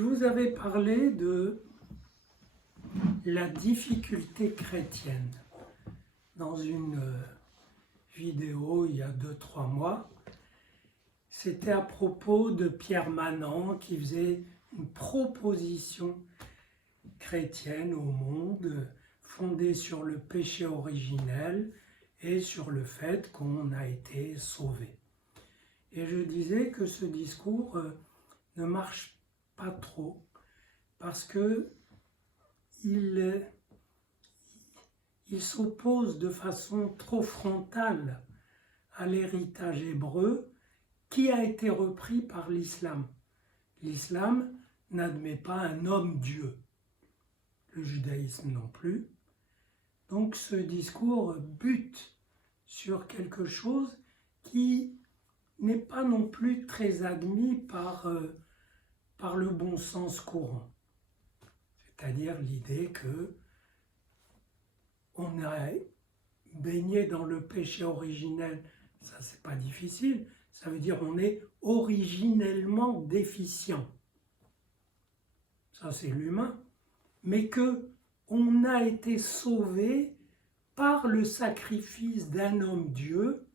Je vous avais parlé de la difficulté chrétienne dans une vidéo il y a 2-3 mois. C'était à propos de Pierre Manant qui faisait une proposition chrétienne au monde fondée sur le péché originel et sur le fait qu'on a été sauvé. Et je disais que ce discours ne marche pas trop parce que il s'oppose de façon trop frontale à l'héritage hébreu qui a été repris par l'islam. L'islam n'admet pas un homme-dieu, le judaïsme non plus. Donc ce discours bute sur quelque chose qui n'est pas non plus très admis par le bon sens courant. C'est-à-dire l'idée que on a baigné dans le péché originel, ça c'est pas difficile, ça veut dire on est originellement déficient. Ça c'est l'humain, mais que on a été sauvé par le sacrifice d'un homme-dieu,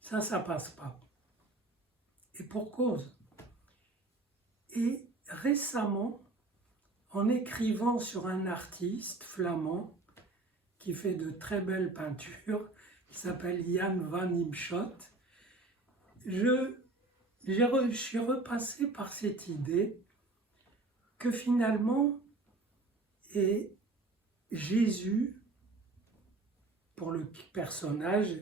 ça passe pas. Et pour cause. Et récemment, en écrivant sur un artiste flamand qui fait de très belles peintures, qui s'appelle Jan van Imschot, je suis repassé par cette idée que finalement, et Jésus, pour le personnage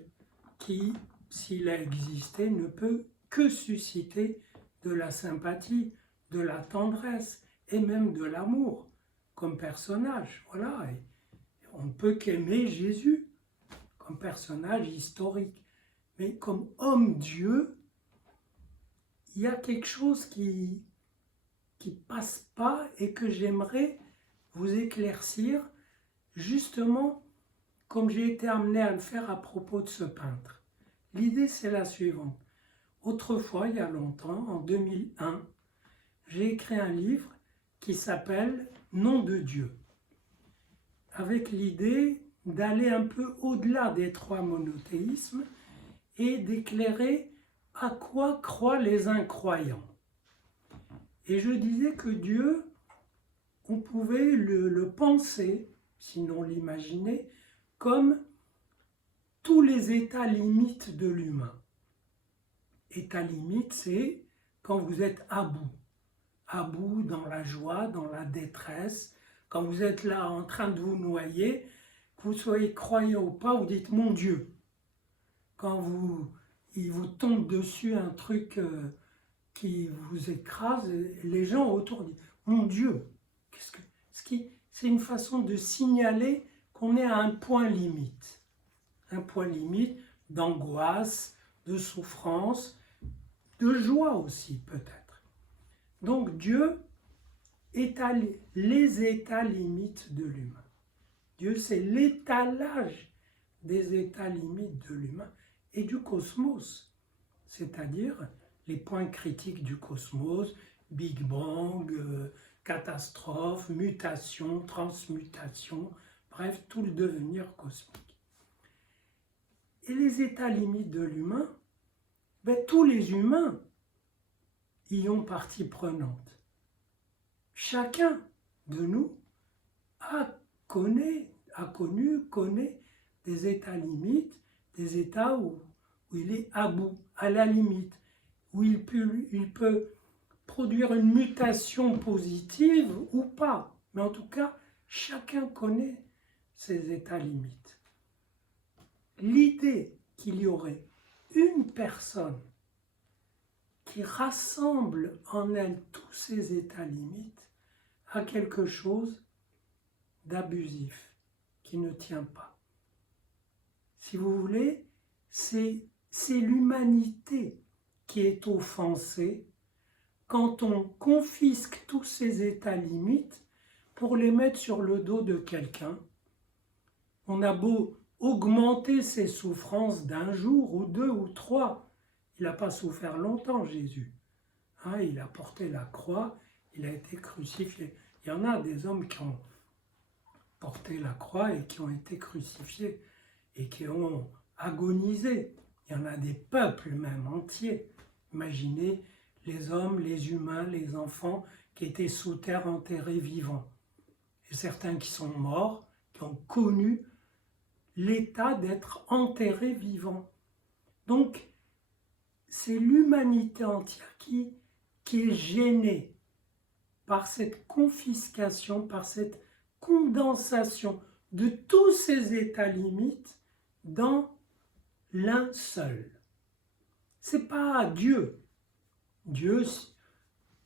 qui, s'il a existé, ne peut que susciter de la sympathie, de la tendresse et même de l'amour comme personnage. Voilà, et on ne peut qu'aimer Jésus comme personnage historique. Mais comme homme-dieu, il y a quelque chose qui passe pas et que j'aimerais vous éclaircir, justement comme j'ai été amené à le faire à propos de ce peintre. L'idée, c'est la suivante. Autrefois, il y a longtemps, en 2001, j'ai écrit un livre qui s'appelle « Nom de Dieu », avec l'idée d'aller un peu au-delà des trois monothéismes et d'éclairer à quoi croient les incroyants. Et je disais que Dieu, on pouvait le penser, sinon l'imaginer, comme tous les états limites de l'humain. État limite, c'est quand vous êtes à bout dans la joie, dans la détresse, quand vous êtes là en train de vous noyer, que vous soyez croyant ou pas, vous dites « mon Dieu ». Quand il vous tombe dessus un truc qui vous écrase, les gens autour disent « mon Dieu ». C'est une façon de signaler qu'on est à un point limite. Un point limite d'angoisse, de souffrance, de joie aussi peut-être. Donc Dieu est les états limites de l'humain. Dieu, c'est l'étalage des états limites de l'humain et du cosmos, c'est-à-dire les points critiques du cosmos, Big Bang, catastrophe, mutation, transmutation, bref, tout le devenir cosmique. Et les états limites de l'humain, tous les humains y ont partie prenante. Chacun de nous connaît des états limites, des états où il est à bout, à la limite, où il peut produire une mutation positive ou pas. Mais en tout cas, chacun connaît ses états limites. L'idée qu'il y aurait une personne qui rassemble en elle tous ces états limites a quelque chose d'abusif, qui ne tient pas. Si vous voulez, c'est l'humanité qui est offensée quand on confisque tous ces états limites pour les mettre sur le dos de quelqu'un. On a beau augmenter ses souffrances d'un jour ou deux ou trois, il n'a pas souffert longtemps, Jésus. Il a porté la croix, il a été crucifié. Il y en a des hommes qui ont porté la croix et qui ont été crucifiés et qui ont agonisé. Il y en a des peuples même entiers. Imaginez les hommes, les humains, les enfants qui étaient sous terre enterrés vivants. Et certains qui sont morts, qui ont connu l'état d'être enterrés vivants. Donc, c'est l'humanité entière qui est gênée par cette confiscation, par cette condensation de tous ces états limites dans l'un seul. C'est pas Dieu. Dieu,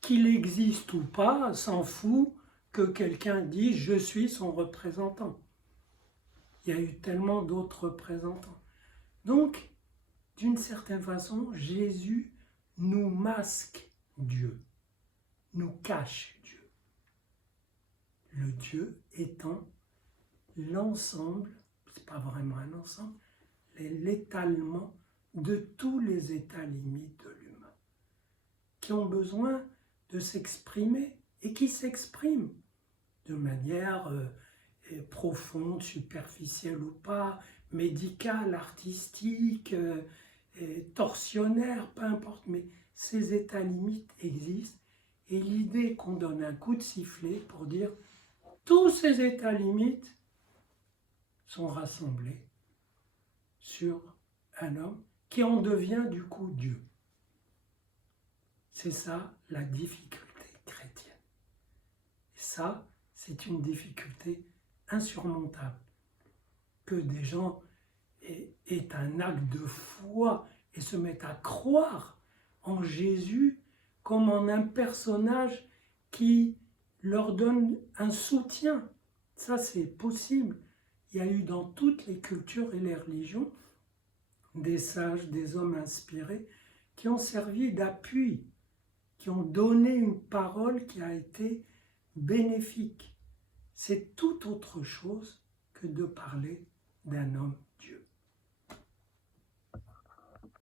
qu'il existe ou pas, s'en fout que quelqu'un dise « je suis son représentant ». Il y a eu tellement d'autres représentants. Donc, d'une certaine façon, Jésus nous masque Dieu, nous cache Dieu. Le Dieu étant l'ensemble, c'est pas vraiment un ensemble, l'étalement de tous les états limites de l'humain, qui ont besoin de s'exprimer et qui s'expriment de manière profonde, superficielle ou pas, médicale, artistique, torsionnaire, peu importe, mais ces états limites existent. Et l'idée qu'on donne un coup de sifflet pour dire tous ces états limites sont rassemblés sur un homme qui en devient du coup Dieu. C'est ça la difficulté chrétienne. Et ça, c'est une difficulté insurmontable. Que des gens aient un acte de foi et se mettent à croire en Jésus comme en un personnage qui leur donne un soutien. Ça, c'est possible. Il y a eu dans toutes les cultures et les religions des sages, des hommes inspirés qui ont servi d'appui, qui ont donné une parole qui a été bénéfique. C'est tout autre chose que de parler d'un homme Dieu.